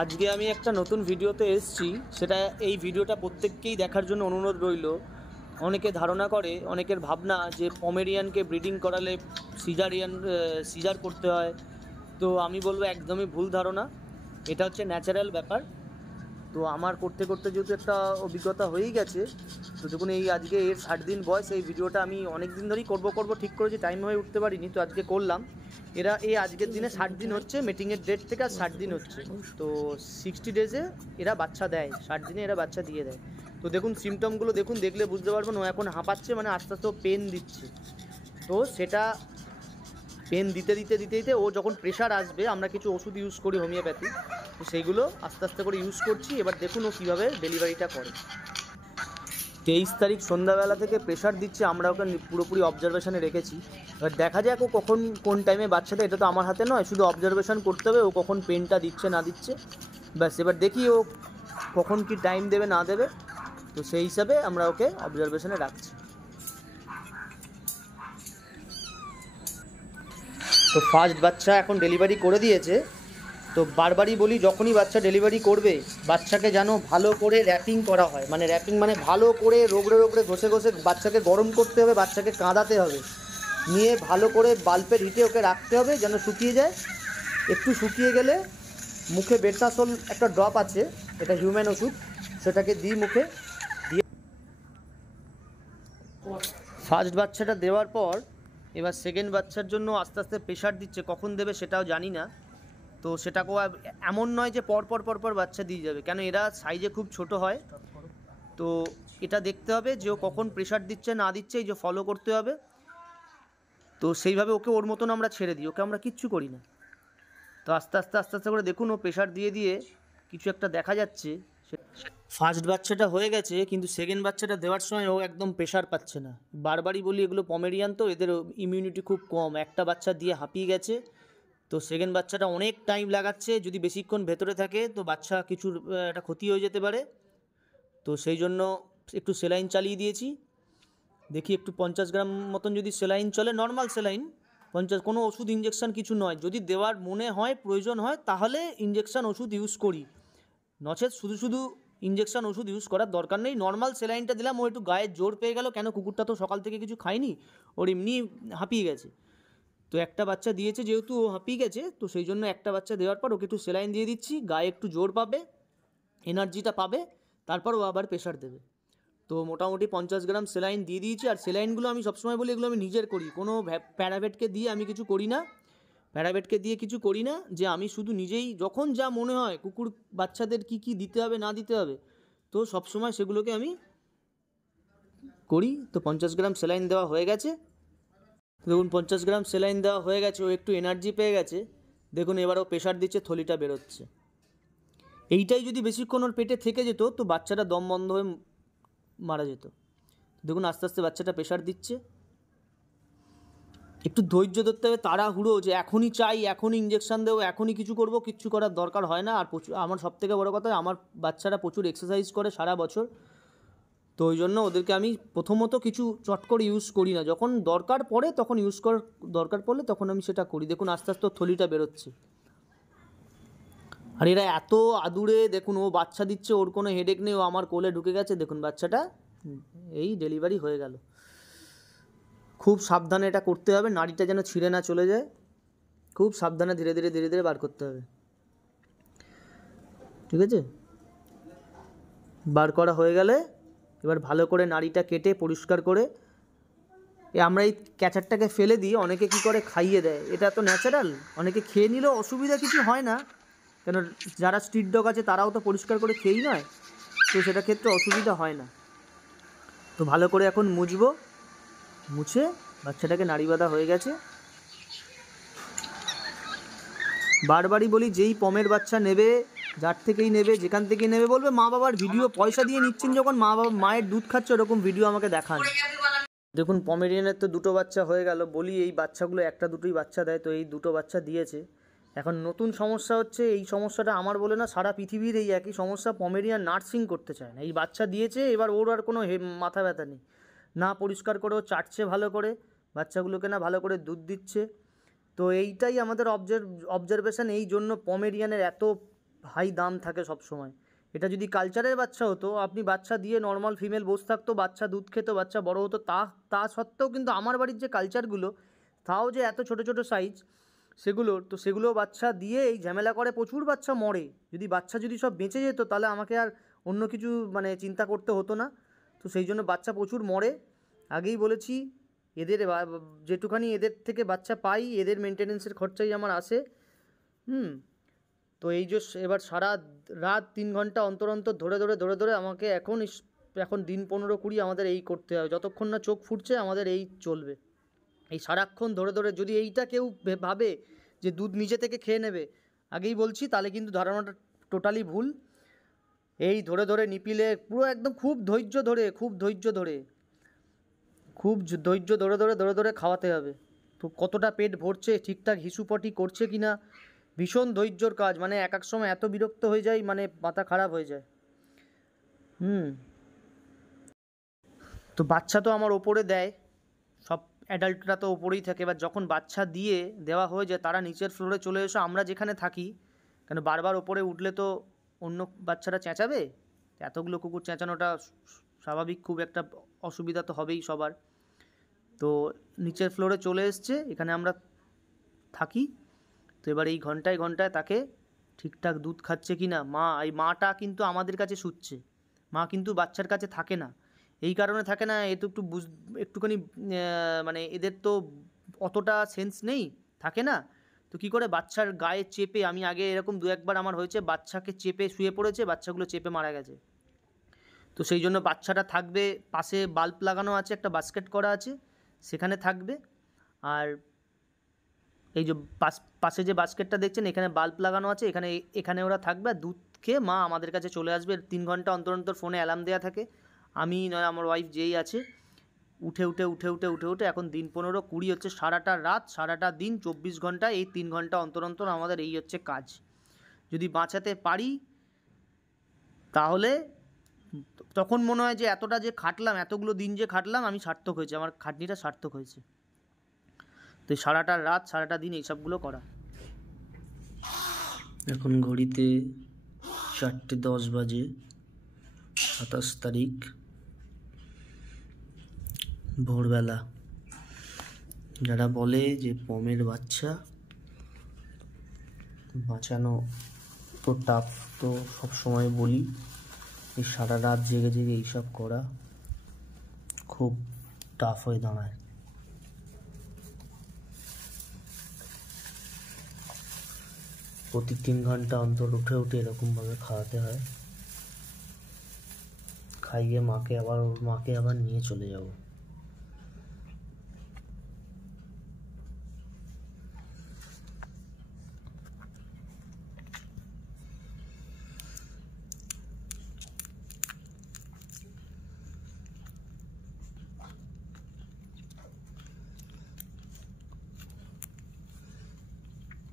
আজকে আমি একটা নতুন ভিডিওতে এসেছি। সেটা এই ভিডিওটা প্রত্যেককেই দেখার জন্য অনুরোধ রইল। অনেকে ধারণা করে, অনেকের ভাবনা যে পমেরিয়ানকে ব্রিডিং করালে সিজার করতে হয়। তো আমি বলবো একদমই ভুল ধারণা। এটা হচ্ছে ন্যাচারাল ব্যাপার। তো আমার করতে করতে যেহেতু একটা অভিজ্ঞতা হয়েই গেছে, তো যখন এই আজকে এর 60 দিন বয়স, এই ভিডিওটা আমি অনেক দিন ধরেই করবো ঠিক করেছি, টাইম হয়ে উঠতে পারিনি, তো আজকে করলাম। এই আজকের দিনে 60 দিন হচ্ছে, মিটিংয়ের ডেট থেকে আর 60 দিন হচ্ছে। তো 60 ডেজে এরা বাচ্চা দেয়, 60 দিনে এরা বাচ্চা দিয়ে দেয়। তো দেখুন সিমটমগুলো দেখুন, দেখলে বুঝতে পারবেন ও এখন হাঁপাচ্ছে, মানে আস্তে আস্তে পেন দিচ্ছে। তো সেটা পেন দিতে দিতে দিতে দিতে ও যখন প্রেশার আসবে, আমরা কিছু ওষুধ ইউজ করি হোমিওপ্যাথি, তো সেইগুলো আস্তে আস্তে করে ইউজ করছি। এবার দেখুন ও কীভাবে ডেলিভারিটা করে। 23 তারিখ সন্ধ্যাবেলা থেকে প্রেশার দিচ্ছে, আমরা ওকে পুরোপুরি অবজারভেশনে রেখেছি। এবার দেখা যাক ও কখন কোন টাইমে বাচ্চা দেয়, এটা তো আমার হাতে নয়, শুধু অবজারভেশন করতে হবে ও কখন পেনটা দিচ্ছে না দিচ্ছে, ব্যাস। এবার দেখি ও কখন কি টাইম দেবে না দেবে, তো সেই হিসাবে আমরা ওকে অবজারভেশনে রাখছি। তো ফার্স্ট বাচ্চা এখন ডেলিভারি করে দিয়েছে। তো বারবারই বলি, যখনই বাচ্চা ডেলিভারি করবে, বাচ্চাকে যেন ভালো করে র্যাপিং করা হয়। র্যাপিং মানে ভালো করে রোগড়ে রোগড়ে ঘষে ঘষে বাচ্চাকে গরম করতে হবে, বাচ্চাকে কাঁদাতে হবে, নিয়ে ভালো করে বাল্বের হিটে ওকে রাখতে হবে যেন শুকিয়ে যায়। একটু শুকিয়ে গেলে মুখে বেটাসোল একটা ড্রপ আছে, এটা হিউম্যান ওষুধ, সেটাকে দিই মুখে দিয়ে। ফার্স্ট বাচ্চাটা দেওয়ার পর এবার সেকেন্ড বাচ্চার জন্য আস্তে আস্তে প্রেশার দিচ্ছে, কখন দেবে সেটাও জানি না। তো সেটাকেও এমন নয় যে পরপর বাচ্চা দিয়ে যাবে, কেন এরা সাইজে খুব ছোট হয়। তো এটা দেখতে হবে যে ও কখন প্রেশার দিচ্ছে না দিচ্ছে, এই যে ফলো করতে হবে। তো সেইভাবে ওকে ওর মতন আমরা ছেড়ে দিই, ওকে আমরা কিচ্ছু করি না। তো আস্তে আস্তে আস্তে আস্তে করে দেখুন ও প্রেশার দিয়ে দিয়ে কিছু একটা দেখা যাচ্ছে। ফার্স্ট বাচ্চাটা হয়ে গেছে, কিন্তু সেকেন্ড বাচ্চাটা দেওয়ার সময় ও একদম প্রেশার পাচ্ছে না। বারবারই বলি এগুলো পমেরিয়ান, তো এদের ইমিউনিটি খুব কম, একটা বাচ্চা দিয়ে হাঁপিয়ে গেছে। তো সেকেন্ড বাচ্চাটা অনেক টাইম লাগাচ্ছে, যদি বেশিক্ষণ ভেতরে থাকে তো বাচ্চা কিছুর একটা ক্ষতি হয়ে যেতে পারে। তো সেই জন্য একটু সেলাইন চালিয়ে দিয়েছি। দেখি একটু 50 গ্রাম মতন যদি সেলাইন চলে, নর্মাল সেলাইন 50, কোনো ওষুধ ইঞ্জেকশান কিছু নয়। যদি দেওয়ার মনে হয় প্রয়োজন হয় তাহলে ইঞ্জেকশান ওষুধ ইউজ করি, নচেত শুধু শুধু ইঞ্জেকশান ওষুধ ইউজ করার দরকার নেই। নর্মাল সেলাইনটা দিলাম, ও একটু গায়ে জোর পেয়ে গেল, কেন কুকুরটা তো সকাল থেকে কিছু খায়নি, ওর এমনি হাঁপিয়ে গেছে। তো একটা বাচ্চা দিয়েছে, যেহেতু ও হাঁপিয়ে গেছে, তো সেই জন্য একটা বাচ্চা দেওয়ার পর ওকে একটু সেলাইন দিয়ে দিচ্ছি, গায়ে একটু জোর পাবে, এনার্জিটা পাবে, তারপর ও আবার প্রেশার দেবে। তো মোটামুটি 50 গ্রাম সেলাইন দিয়ে দিয়েছি। আর সেলাইনগুলো আমি সবসময় বলি এগুলো আমি নিজের করি, কোনো প্যারাভেটকে দিয়ে আমি কিছু করি না, যে আমি শুধু নিজেই যখন যা মনে হয় কুকুর বাচ্চাদের কি কি দিতে হবে না দিতে হবে, তো সবসময় সেগুলোকে আমি করি। তো 50 গ্রাম সেলাইন দেওয়া হয়ে গেছে। দেখুন 50 গ্রাম সেলাইন দেওয়া হয়ে গেছে, ও একটু এনার্জি পেয়ে গেছে। দেখুন এবারও প্রেশার দিচ্ছে, থলিটা বেরোচ্ছে। এইটাই যদি বেশিক্ষণ ওর পেটে থেকে যেত তো বাচ্চাটা দম বন্ধ হয়ে মারা যেত। দেখুন আস্তে আস্তে বাচ্চাটা প্রেশার দিচ্ছে। একটু ধৈর্য ধরতে হবে, তাড়াহুড়ো যে এখনই চাই, এখনই ইঞ্জেকশান দেবো, এখনই কিছু করব, কিচ্ছু করার দরকার হয় না। আর আমার সবথেকে বড় কথা, আমার বাচ্চারা প্রচুর এক্সারসাইজ করে সারা বছর, তো ওই জন্য ওদেরকে আমি প্রথমত কিছু চট করে ইউজ করি না, যখন দরকার পড়ে তখন দরকার পড়লে তখন আমি সেটা করি। দেখুন আস্তে আস্তে থলিটা বেরোচ্ছে। আর এরা এত আদুরে, দেখুন ও বাচ্চা দিচ্ছে, ওর কোনো হেডেক নেই, ও আমার কোলে ঢুকে গেছে। দেখুন বাচ্চাটা এই ডেলিভারি হয়ে গেল। খুব সাবধানে এটা করতে হবে, নাড়িটা যেন ছিঁড়ে না চলে যায়, খুব সাবধানে ধীরে ধীরে ধীরে ধীরে বার করতে হবে, ঠিক আছে? বার করা হয়ে গেলে এবার ভালো করে নাড়িটা কেটে পরিষ্কার করে, আমরা এই ক্যাচারটাকে ফেলে দিই, অনেকে কি করে খাইয়ে দেয়, এটা তো ন্যাচারাল, অনেকে খেয়ে নিলেও অসুবিধা কিছু হয় না, কেন যারা স্ট্রিট ডগ আছে তারাও তো পরিষ্কার করে খেয়েই নয়, তো সেটা ক্ষেত্রে অসুবিধা হয় না। তো ভালো করে এখন মুছে বাচ্চাটাকে নাড়ি বাঁধা হয়ে গেছে। বারবারই বলি, যেই পমের বাচ্চা নেবে, যার থেকেই নেবে, যেখান থেকেই নেবে, বলবে মা বাবার ভিডিও, পয়সা দিয়ে নিচ্ছেন যখন, মায়ের দুধ খাচ্ছে ওরকম ভিডিও আমাকে দেখান। দেখুন পমেরিয়ানের তো দুটো বাচ্চা হয়ে গেল, বলি এই বাচ্চাগুলো একটা দুটোই বাচ্চা দেয়, তো এই দুটো বাচ্চা দিয়েছে। এখন নতুন সমস্যা হচ্ছে, এই সমস্যাটা আমার বলে না, সারা পৃথিবীর এই একই সমস্যা, পমেরিয়ান নার্সিং করতে চায় না। এই বাচ্চা দিয়েছে, এবার ওর আর কোনো মাথা ব্যথা নেই, না পরিষ্কার করে ও চাটছে ভালো করে বাচ্চাগুলোকে, না ভালো করে দুধ দিচ্ছে। তো এইটাই আমাদের অবজারভেশন, এই জন্য পমেরিয়ানের এত হাই দাম থাকে সব সময়। এটা যদি কালচারের বাচ্চা হতো, আপনি বাচ্চা দিয়ে নর্মাল ফিমেল বসে থাকতো, বাচ্চা দুধ খেতো, বাচ্চা বড় হতো, তা সত্ত্বেও কিন্তু আমার বাড়ির যে কালচারগুলো, তাও যে এত ছোট ছোট সাইজ সেগুলোর, তো সেগুলো বাচ্চা দিয়ে এই ঝামেলা করে, প্রচুর বাচ্চা মরে। বাচ্চা যদি সব বেঁচে যেত তাহলে আমাকে আর অন্য কিছু মানে চিন্তা করতে হতো না। তো সেই জন্য বাচ্চা প্রচুর মরে। আগেই বলেছি, এদের যেটুখানি এদের থেকে বাচ্চা পাই, এদের মেনটেনেন্সের খরচাই আমার আসে। তো এই যে এবার সারা রাত 3 ঘন্টা অন্তর অন্তর ধরে আমাকে এখন দিন 15-20 আমাদের এই করতে হবে, যতক্ষণ না চোখ ফুটছে আমাদের এই চলবে। এই সারাক্ষণ ধরে যদি এইটা কেউ ভাবে যে দুধ নিজে থেকে খেয়ে নেবে, আগেই বলছি তাহলে কিন্তু ধারণাটা টোটালি ভুল। এই ধরে নিপিলে পুরো একদম খুব ধৈর্য ধরে খাওয়াতে হবে। তো কতটা পেট ভরছে, ঠিকঠাক হিসুপটি করছে কি না, ভীষণ ধৈর্যর কাজ। মানে এক সময় এত বিরক্ত হয়ে যায়, মানে মাথা খারাপ হয়ে যায়। তো বাচ্চা তো আমার ওপরে দেয়, সব অ্যাডাল্টরা তো ওপরেই থাকে। এবার যখন বাচ্চা দেওয়া হয়ে যায়, তারা নিচের ফ্লোরে চলে এসো, আমরা যেখানে থাকি, কেন বারবার ওপরে উঠলে তো অন্য বাচ্চারা চেঁচাবে, এতগুলো কুকুর চেঁচানোটা স্বাভাবিক, খুব একটা অসুবিধা তো হবেই সবার। তো নিচের ফ্লোরে চলে এসছে, এখানে আমরা থাকি। তো এবার এই ঘন্টায় তাকে ঠিকঠাক দুধ খাচ্ছে কি না, এই মাটা কিন্তু আমাদের কাছে শুচ্ছে, মা কিন্তু বাচ্চার কাছে থাকে না। এই কারণে থাকে না, এ তো একটুখানি মানে এদের তো অতটা সেন্স নেই, থাকে না। তো কী করে বাচ্চার গায়ে চেপে, আমি আগে এরকম 2-1 বার আমার হয়েছে, বাচ্চাকে চেপে শুয়ে পড়েছে, বাচ্চাগুলো চেপে মারা গেছে। তো সেই জন্য বাচ্চাটা থাকবে পাশে, বাল্ব লাগানো আছে, একটা বাস্কেট করা আছে, সেখানে থাকবে। আর এই যে পাশে যে বাস্কেটটা দেখছেন, এখানে বাল্ব লাগানো আছে, এখানে ওরা থাকবে। আর দুধ খেয়ে মা আমাদের কাছে চলে আসবে। 3 ঘন্টা অন্তর অন্তর ফোনে অ্যালার্ম দেওয়া থাকে, আমি নয় আমার ওয়াইফ যেই আছে, উঠে এখন দিন 15-20 হচ্ছে, সারাটা রাত সারাটা দিন 24 ঘন্টা, এই 3 ঘন্টা অন্তর অন্তর আমাদের এই হচ্ছে কাজ। যদি বাঁচাতে পারি তাহলে তখন মনে হয় যে এতটা যে খাটলাম, এতগুলো দিন যে খাটলাম, আমি সার্থক হয়েছে, আমার খাটনিটা সার্থক হয়েছে। তো সারাটা রাত সারাটা দিন এইসবগুলো করা। এখন ঘড়িতে 4:10 বাজে, 27 তারিখ, ভোরবেলা। যারা বলে যে পমের বাচ্চা বাঁচানো তো টাফ, তো সবসময় বলি এই সারা রাত জেগে এইসব করা খুব টাফ হয়ে দাঁড়ায়। প্রতি 3 ঘন্টা অন্তর উঠে এরকমভাবে খাওয়াতে হয়। খাইয়ে মাকে আবার নিয়ে চলে যাব।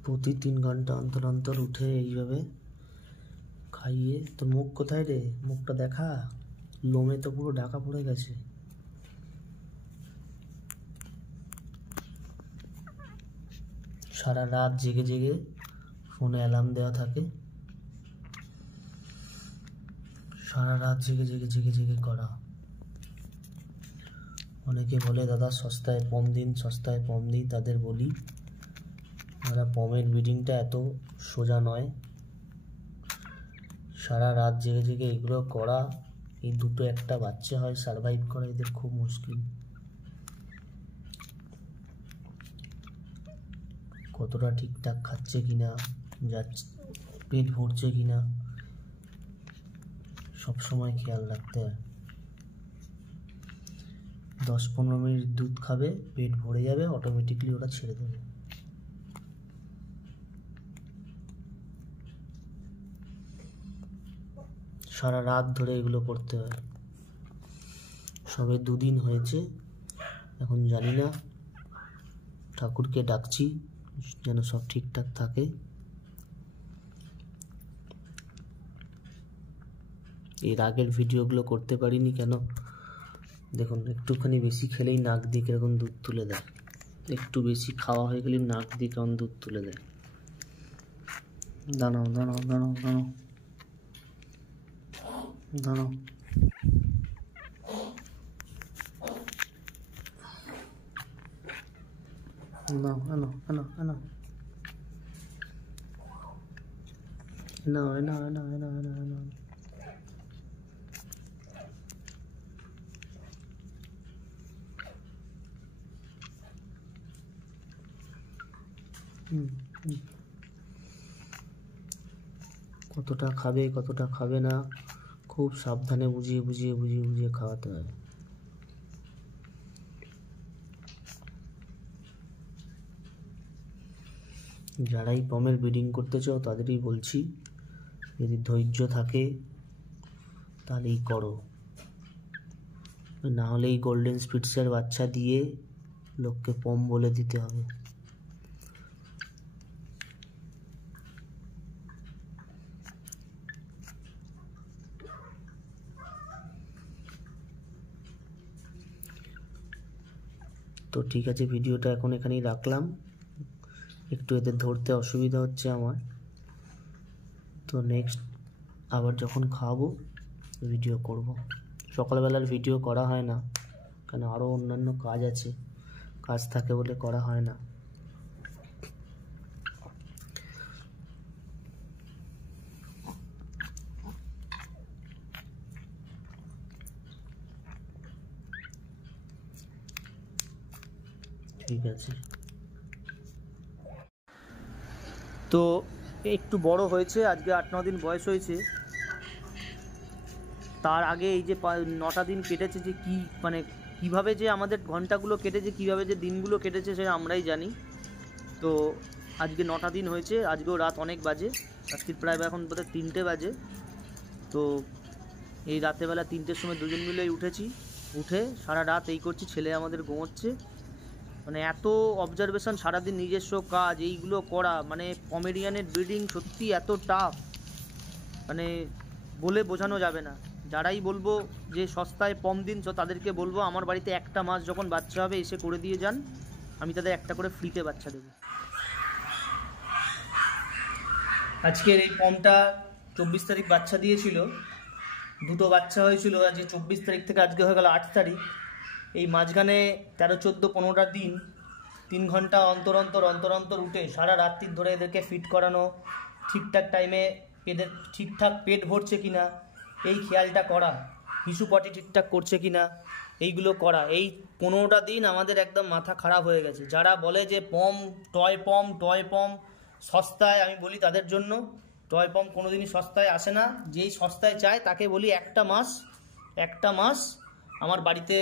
প্রতি 3 ঘন্টা অন্তর অন্তর উঠে এইভাবে খাইয়ে। তো মুখ কোথায় রে, মুখটা দেখা, লোমে তো পুরো ঢাকা পড়ে গেছে। সারা রাত জেগে ফোনে অ্যালার্ম দেওয়া থাকে, সারা রাত জেগে করা। অনেকে বলে দাদা সস্তায় পম দিন, তাদের বলি দাদা পমের ব্রিডিংটা এত সোজা নয়। সারা রাত জেগে এগুলো করা, এই 2-1টা বাচ্চা হয়, সারভাইভ করা এদের খুব মুশকিল। কতটা ঠিকঠাক খাচ্ছে কিনা, যাচ্ছে পেট ভরছে কিনা, সবসময় খেয়াল রাখতে হয়। 10-15 মিনিট দুধ খাবে, পেট ভরে যাবে, অটোমেটিকলি ওরা ছেড়ে দেবে। সারা রাত ধরে এগুলো করতে হয়। সবে 2 দিন হয়েছে, এখন জানি না, ঠাকুরকে ডাকছি যেন সব ঠিকঠাক থাকে। এর আগের ভিডিওগুলো করতে পারিনি কেন, দেখুন একটুখানি বেশি খেলেই নাক দিয়ে কিরকম দুধ তুলে দেয়, একটু বেশি খাওয়া হয়ে গেলে নাক দিয়ে কেমন দুধ তুলে দেয়। দাঁড়াও দাঁড়াও দাঁড়াও দাঁড়াও দাঁড়াও, নাও আনো আনো আনো, নাও নাও নাও নাও নাও নাও, কতটা খাবে কতটা খাবে না খুব সাবধানে বুঝিয়ে বুঝিয়ে বুঝিয়ে বুঝিয়ে খাওয়াতে হয়। যারাই পমের ব্রিডিং করতে চাও তাদেরই বলছি, যদি ধৈর্য থাকে তাহলেই করো, না হলে এই গোল্ডেন স্পিটসের বাচ্চা দিয়ে লোককে পম বলে দিতে হবে। তো ঠিক আছে, ভিডিওটা এখন এখানেই রাখলাম, একটু এদের ধরতে অসুবিধা হচ্ছে আমার, তো নেক্সট আবার যখন খাওয়াবো ভিডিও করব। সকালবেলার ভিডিও করা হয় না, কারণ আরও অন্যান্য কাজ আছে, কাজ থাকে বলে করা হয় না। ঠিক আছে, তো একটু বড় হয়েছে, আজকে 8-9 দিন বয়স হয়েছে। তার আগে এই যে 9টা দিন কেটেছে, যে কি মানে কিভাবে যে আমাদের ঘন্টাগুলো কেটেছে, কিভাবে যে দিনগুলো কেটেছে সেটা আমরাই জানি। তো আজকে 9টা দিন হয়েছে, আজকেও রাত অনেক বাজে, আজকে প্রায় এখন বোধহয় 3টে বাজে। তো এই রাতেরবেলা 3টের সময় দুজন মিলেই উঠেছি, উঠে সারা রাত এই করছি, ছেলে আমাদের ঘুমোচ্ছে। মানে এত অবজারভেশন, সারাদিন নিজস্ব কাজ, এইগুলো করা, মানে পমেরিয়ানের ব্রিডিং সত্যি এত টাফ, মানে বলে বোঝানো যাবে না। যারাই বলবো যে সস্তায় পম দিন, তাদেরকে বলবো আমার বাড়িতে একটা মাস যখন বাচ্চা হবে এসে করে দিয়ে যান, আমি তাদের একটা করে ফ্রিতে বাচ্চা দেবো। আজকের এই পমটা 24 তারিখ বাচ্চা দিয়েছিল, 2টো বাচ্চা হয়েছিল আজকে 24 তারিখ থেকে আজকে হয়ে গেল 8 তারিখ। এই মাঝখানে 13, 14, 15টা দিন 3 ঘন্টা অন্তর অন্তর অন্তর অন্তর উঠে সারা রাত্রি ধরে এদেরকে ফিট করানো, ঠিকঠাক টাইমে এদের ঠিকঠাক পেট ভরছে কিনা এই খেয়ালটা করা, হিসু পটি ঠিকঠাক করছে কিনা এইগুলো করা। এই 15টা দিন আমাদের একদম মাথা খারাপ হয়ে গেছে। যারা বলে যে পম টয় পম সস্তায়, আমি বলি তাদের জন্য টয় পম কোনোদিনই সস্তায় আসে না। যেই সস্তায় চায় তাকে বলি একটা মাস আমার বাড়িতে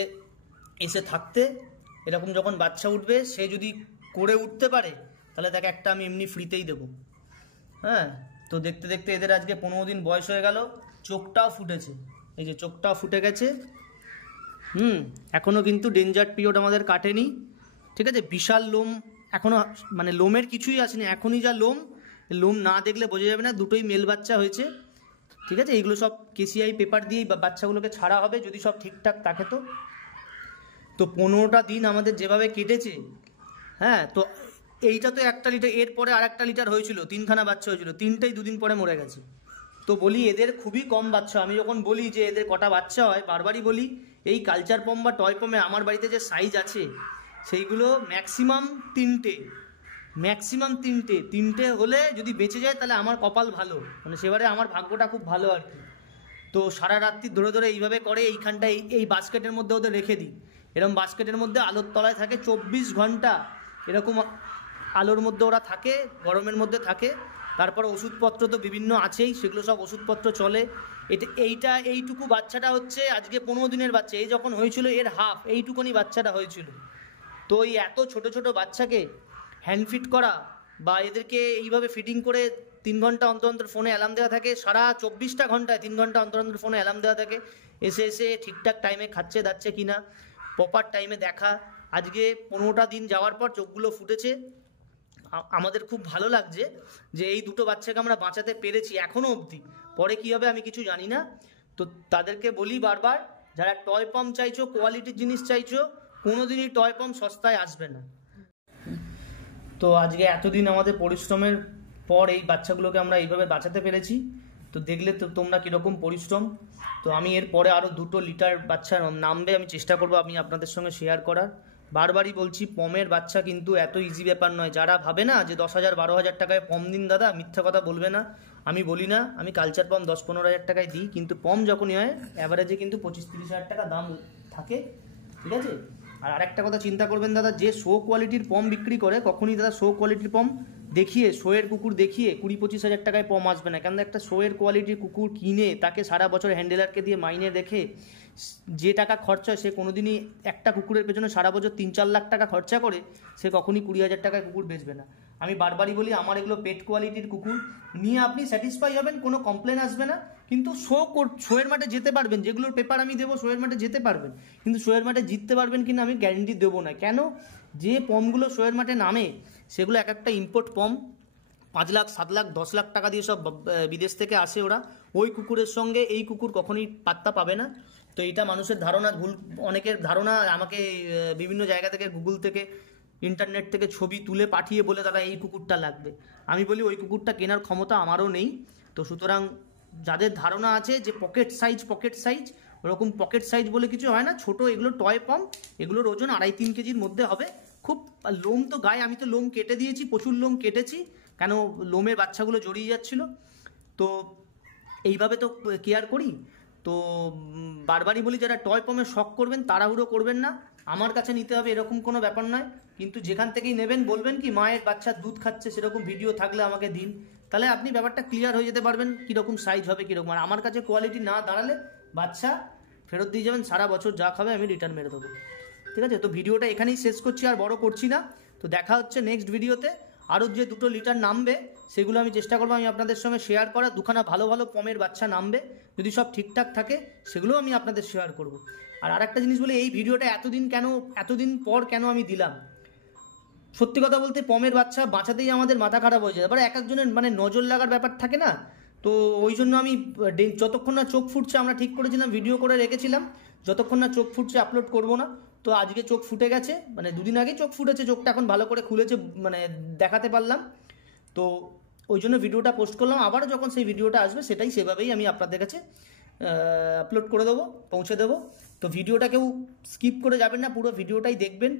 এসে থাকতে, এরকম যখন বাচ্চা উঠবে সে যদি করে উঠতে পারে তাহলে তাকে একটা আমি এমনি ফ্রিতেই দেবো। হ্যাঁ, তো দেখতে দেখতে এদের আজকে 15 দিন বয়স হয়ে গেল, চোখটাও ফুটেছে, এই যে চোখটাও ফুটে গেছে। এখনও কিন্তু ডেঞ্জার পিরিয়ড আমাদের কাটেনি, ঠিক আছে। বিশাল লোম এখনও, মানে লোমের কিছুই আসেনি, এখনই যা লোম না দেখলে বোঝা যাবে না, দুটোই মেল বাচ্চা হয়েছে, ঠিক আছে। এইগুলো সব কেসিআই পেপার দিয়েই বাচ্চাগুলোকে ছাড়া হবে যদি সব ঠিকঠাক থাকে। তো 15টা দিন আমাদের যেভাবে কেটেছে, হ্যাঁ, তো এইটা তো 1টা লিটার, এরপরে আর 1টা লিটার হয়েছিল, 3খানা বাচ্চা হয়েছিল, 3টেই 2 দিন পরে মরে গেছে। তো বলি এদের খুবই কম বাচ্চা। আমি যখন বলি যে এদের কটা বাচ্চা হয়, বারবারই বলি এই কালচার পম বা টয় পমে আমার বাড়িতে যে সাইজ আছে সেইগুলো ম্যাক্সিমাম 3টে হলে যদি বেঁচে যায় তাহলে আমার কপাল ভালো, মানে সেবারে আমার ভাগ্যটা খুব ভালো আর কি। তো সারা রাত্রি ধরে ধরে এইভাবে করে, এইখানটায় এই বাস্কেটের মধ্যে ওদের রেখে দিই, এরকম বাস্কেটের মধ্যে আলোর তলায় থাকে 24 ঘন্টা, এরকম আলোর মধ্যে ওরা থাকে, গরমের মধ্যে থাকে। তারপর ওষুধপত্র তো বিভিন্ন আছেই, সেগুলো সব ওষুধপত্র চলে। এইটুকু বাচ্চাটা হচ্ছে আজকে 15 দিনের বাচ্চা, এই যখন হয়েছিল এর হাফ, এইটুকুনি বাচ্চাটা হয়েছিল। তো এই এত ছোট ছোট বাচ্চাকে হ্যান্ড ফিট করা বা এদেরকে এইভাবে ফিটিং করে 3 ঘন্টা অন্তর অন্তর ফোনে অ্যালার্ম দেওয়া থাকে, সারা 24টা ঘন্টায় 3 ঘন্টা অন্তর অন্তর ফোনে অ্যালার্ম দেওয়া থাকে, এসে ঠিকঠাক টাইমে খাচ্ছে দাচ্ছে কিনা, প্রপার টাইমে দেখা। আজকে 15টা দিন যাওয়ার পর চোখগুলো ফুটেছে, আমাদের খুব ভালো লাগছে যে এই 2টো বাচ্চাকে আমরা বাঁচাতে পেরেছি এখনও অবধি। পরে কী হবে আমি কিছু জানি না। তো তাদেরকে বলি বারবার, যারা টয় পম চাইছো, কোয়ালিটির জিনিস চাইছো, কোনোদিনই টয় পম সস্তায় আসবে না। তো আজকে এতদিন আমাদের পরিশ্রমের পর এই বাচ্চাগুলোকে আমরা এইভাবে বাঁচাতে পেরেছি। তো দেখলে তো তোমরা কীরকম পরিশ্রম। তো আমি এর পরে আরও 2 লিটার বাচ্চা নামবে, আমি চেষ্টা করবো আমি আপনাদের সঙ্গে শেয়ার করার। বারবারই বলছি, পমের বাচ্চা কিন্তু এত ইজি ব্যাপার নয়। যারা ভাবে না যে 10,000 12,000 টাকায় পম দিন দাদা, মিথ্যা কথা বলবে না। আমি বলি না, আমি কালচার পম 10-15 হাজার টাকায় দিই, কিন্তু পম যখনই হয় অ্যাভারেজে কিন্তু 25-30 হাজার টাকা দাম থাকে, ঠিক আছে। আর আরেকটা কথা চিন্তা করবেন দাদা, যে শো কোয়ালিটির পম বিক্রি করে কখনই দাদা শো কোয়ালিটির পম দেখিয়ে, শোয়ের কুকুর দেখিয়ে 20-25 হাজার টাকায় পম আসবে না। কেন, একটা শোয়ের কোয়ালিটির কুকুর কিনে তাকে সারা বছর হ্যান্ডেলারকে দিয়ে মাইনে রেখে যে টাকা খরচা হয়, সে কোনোদিনই একটা কুকুরের পেছনে সারা বছর 3-4 লাখ টাকা খরচা করে সে কখনই 20,000 টাকায় কুকুর বেচবে না। আমি বারবারই বলি, আমার এগুলো পেট কোয়ালিটির কুকুর নিয়ে আপনি স্যাটিসফাই হবেন, কোনো কমপ্লেন আসবে না, কিন্তু শোয়ের মাঠে যেতে পারবেন, যেগুলোর পেপার আমি দেবো শোয়ের মাঠে যেতে পারবেন, কিন্তু শোয়ের মাঠে জিততে পারবেন কিনা আমি গ্যারেন্টি দেবো না। কেন, যে পমগুলো শোয়ের মাঠে নামে সেগুলো এক একটা ইম্পোর্ট পম, 5 লাখ 7 লাখ 10 লাখ টাকা দিয়ে সব বিদেশ থেকে আসে ওরা। ওই কুকুরের সঙ্গে এই কুকুর কখনোই পাত্তা পাবে না। তো এটা মানুষের ধারণা ভুল, অনেকের ধারণা। আমাকে বিভিন্ন জায়গা থেকে, গুগল থেকে, ইন্টারনেট থেকে ছবি তুলে পাঠিয়ে বলে তারা এই কুকুরটা লাগবে। আমি বলি ওই কুকুরটা কেনার ক্ষমতা আমারও নেই। তো সুতরাং যাদের ধারণা আছে যে পকেট সাইজ, ওরকম পকেট সাইজ বলে কিছু হয় না। ছোট এগুলো টয় পম, এগুলোর ওজন 2.5-3 কেজির মধ্যে হবে। খুব লোম তো গায়ে, আমি তো লোম কেটে দিয়েছি, প্রচুর লোম কেটেছি, কেন লোমের বাচ্চাগুলো জড়িয়ে যাচ্ছিল। তো এইভাবে তো কেয়ার করি। তো বারবারই বলি, যারা টয় পমের শখ করবেন তাড়াহুড়ো করবেন না, আমার কাছে নিতে হবে এরকম কোনো ব্যাপার নয়। কিন্তু যেখান থেকেই নেবেন বলবেন কি মায়ের বাচ্চার দুধ খাচ্ছে সেরকম ভিডিও থাকলে আমাকে দিন, তাহলে আপনি ব্যাপারটা ক্লিয়ার হয়ে যেতে পারবেন কীরকম সাইজ হবে কীরকম। আর আমার কাছে কোয়ালিটি না দাঁড়ালে বাচ্চা ফেরত দিয়ে যাবেন, সারা বছর যা খাবে আমি রিটার্ন মেরে দেবো, ঠিক আছে। তো ভিডিওটা এখানেই শেষ করছি, আর বড় করছি না। তো দেখা হচ্ছে নেক্সট ভিডিওতে। আরও যে 2 লিটার নামবে সেগুলো আমি চেষ্টা করবো আমি আপনাদের সঙ্গে শেয়ার করা। 2খানা ভালো ভালো পমের বাচ্চা নামবে, যদি সব ঠিকঠাক থাকে সেগুলোও আমি আপনাদের শেয়ার করব। আর আরেকটা জিনিস বলি, এই ভিডিওটা এতদিন পর কেন আমি দিলাম, সত্যি কথা বলতে পমের বাচ্চা বাঁচাতেই আমাদের মাথা খারাপ হয়ে যায়। এবার এক একজনের মানে নজর লাগার ব্যাপার থাকে না, তো ওই জন্য আমি যতক্ষণ না চোখ ফুটছে, আমরা ঠিক করেছিলাম ভিডিও করে রেখেছিলাম, যতক্ষণ না চোখ ফুটছে আপলোড করব না। তো আজকে চোখ ফুটে গেছে, মানে 2 দিন আগেই চোখ ফুটেছে, চোখটা এখন ভালো করে খুলেছে, মানে দেখাতে পারলাম। তো ওই জন্য ভিডিওটা পোস্ট করলাম। আবারও যখন সেই ভিডিওটা আসবে সেটাই সেভাবেই আমি আপনাদের কাছে আপলোড করে দেবো, পৌঁছে দেবো। তো ভিডিওটা কেউ স্কিপ করে যাবেন না, পুরো ভিডিওটাই দেখবেন।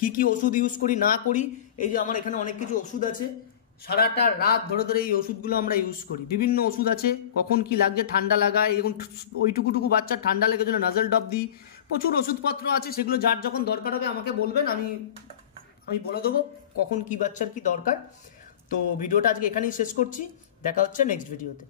কি ওষুধ ইউজ করি না করি, এই যে আমার এখানে অনেক কিছু ওষুধ আছে, সারাটা রাত ধরে ধরে এই ওষুধগুলো আমরা ইউজ করি। বিভিন্ন ওষুধ আছে, কখন কি লাগছে, ঠান্ডা লাগায়, এবং ওইটুকুটুকু বাচ্চার ঠান্ডা লেগেছিল নাজাল ড্রপ দিই, প্রচুর ওষুধপত্র আছে। সেগুলো যার যখন দরকার হবে আমাকে বলবেন, আমি বলে দেবো কখন কি বাচ্চার কি দরকার। তো ভিডিওটা আজকে এখানেই শেষ করছি, দেখা হচ্ছে নেক্সট ভিডিওতে।